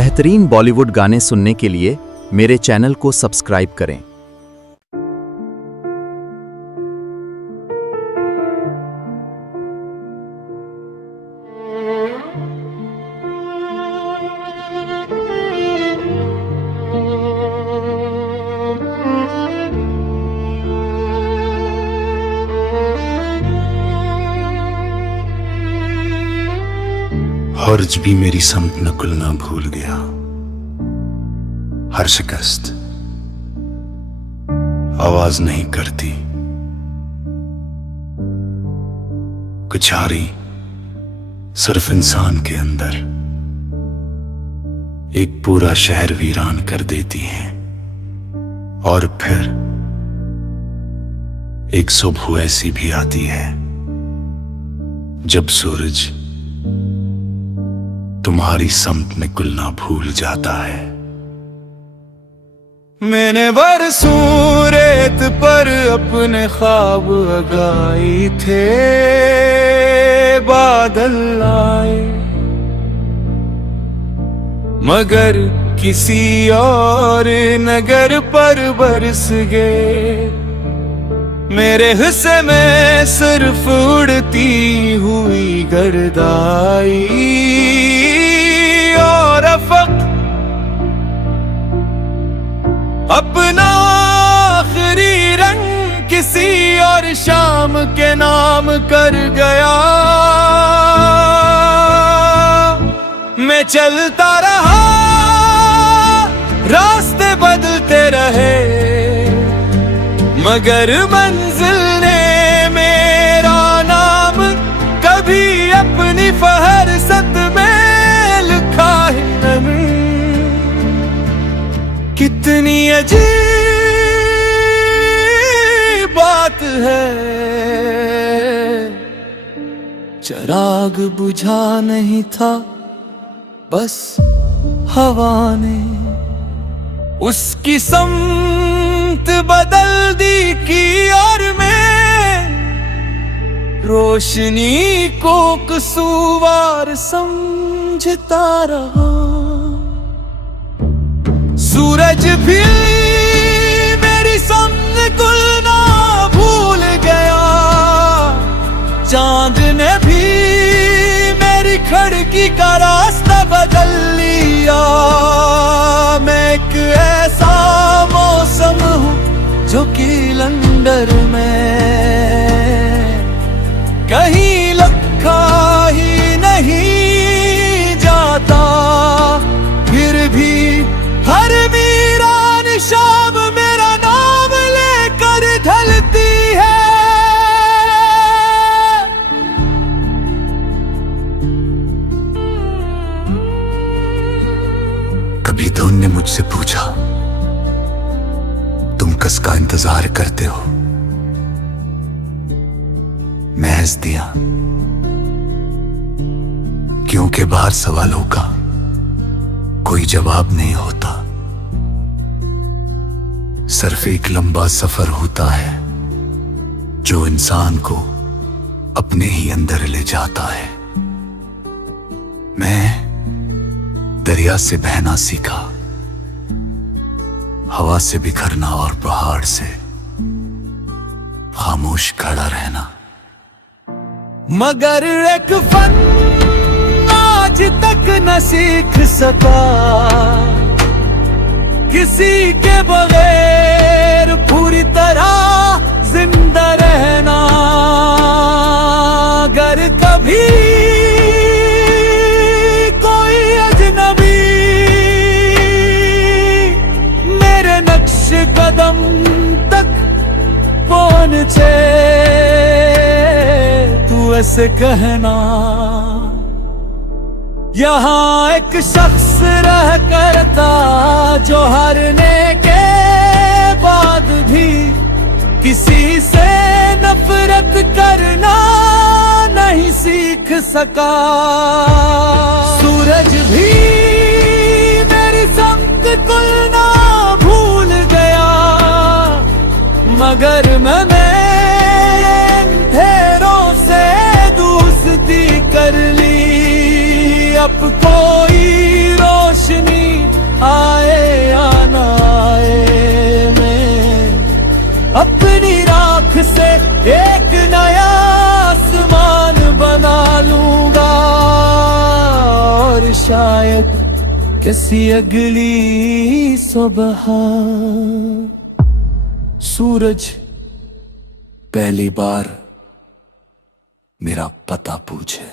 बेहतरीन बॉलीवुड गाने सुनने के लिए मेरे चैनल को सब्सक्राइब करें। हर्ज भी मेरी समत नकुलना भूल गया। हर शिकस्त आवाज नहीं करती, कुचारी सिर्फ इंसान के अंदर एक पूरा शहर वीरान कर देती है। और फिर एक सुबह ऐसी भी आती है जब सूरज तुम्हारी समत में गुलना भूल जाता है। मैंने बरसों रेत पर अपने ख्वाब उगाए थे, बादल आए मगर किसी और नगर पर बरस गए। मेरे हिस्से में सिर्फ उड़ती हुई गर्दाई और अफक अपना आखिरी रंग किसी और शाम के नाम कर गया। मैं चलता रहा, रास्ते बदलते रहे, मगर मंजिल ने मेरा नाम कभी अपनी फहरिस्त में लिखा ही नहीं। कितनी अजीब बात है, चिराग बुझा नहीं था, बस हवा ने उसकी समत बदल दी की और मैं रोशनी को कसूरवार समझता रहा। सूरज भी मेरी संग गुलना भूल गया, चांद ने भी मेरी खिड़की का रास्ता बदल लिया। मैं एक ऐसा मौसम हूँ जो कि लंदर में कहीं लखा ही नहीं जाता, फिर भी हर वीरान शाम मेरा नाम लेकर ढलती है। कभी तो उनने मुझसे पूछा, तुम किसका इंतजार करते हो? मैं हंस दिया, क्योंकि बाहर सवालों का कोई जवाब नहीं होता। सिर्फ एक लंबा सफर होता है जो इंसान को अपने ही अंदर ले जाता है। मैं दरिया से बहना सीखा, हवा से बिखरना और पहाड़ से खामोश खड़ा रहना। मगर एक फन आज तक न सीख सका, किसी के बगैर पूरी तरह जिंदा रहना। अगर कभी कोई अजनबी मेरे नक्श कदम तक पहुंचे, तू ऐसे कहना, यहाँ एक शख्स रह करता जो हारने के बाद भी किसी से नफरत करना नहीं सीख सका। सूरज भी मेरी समत गुलना भूल गया, मगर मैंने अंधेरों से दोस्ती कर ली। अब कोई रोशनी आए या ना आए, मैं अपनी राख से एक नया आसमान बना लूंगा, और शायद किसी अगली सुबह सूरज पहली बार मेरा पता पूछे।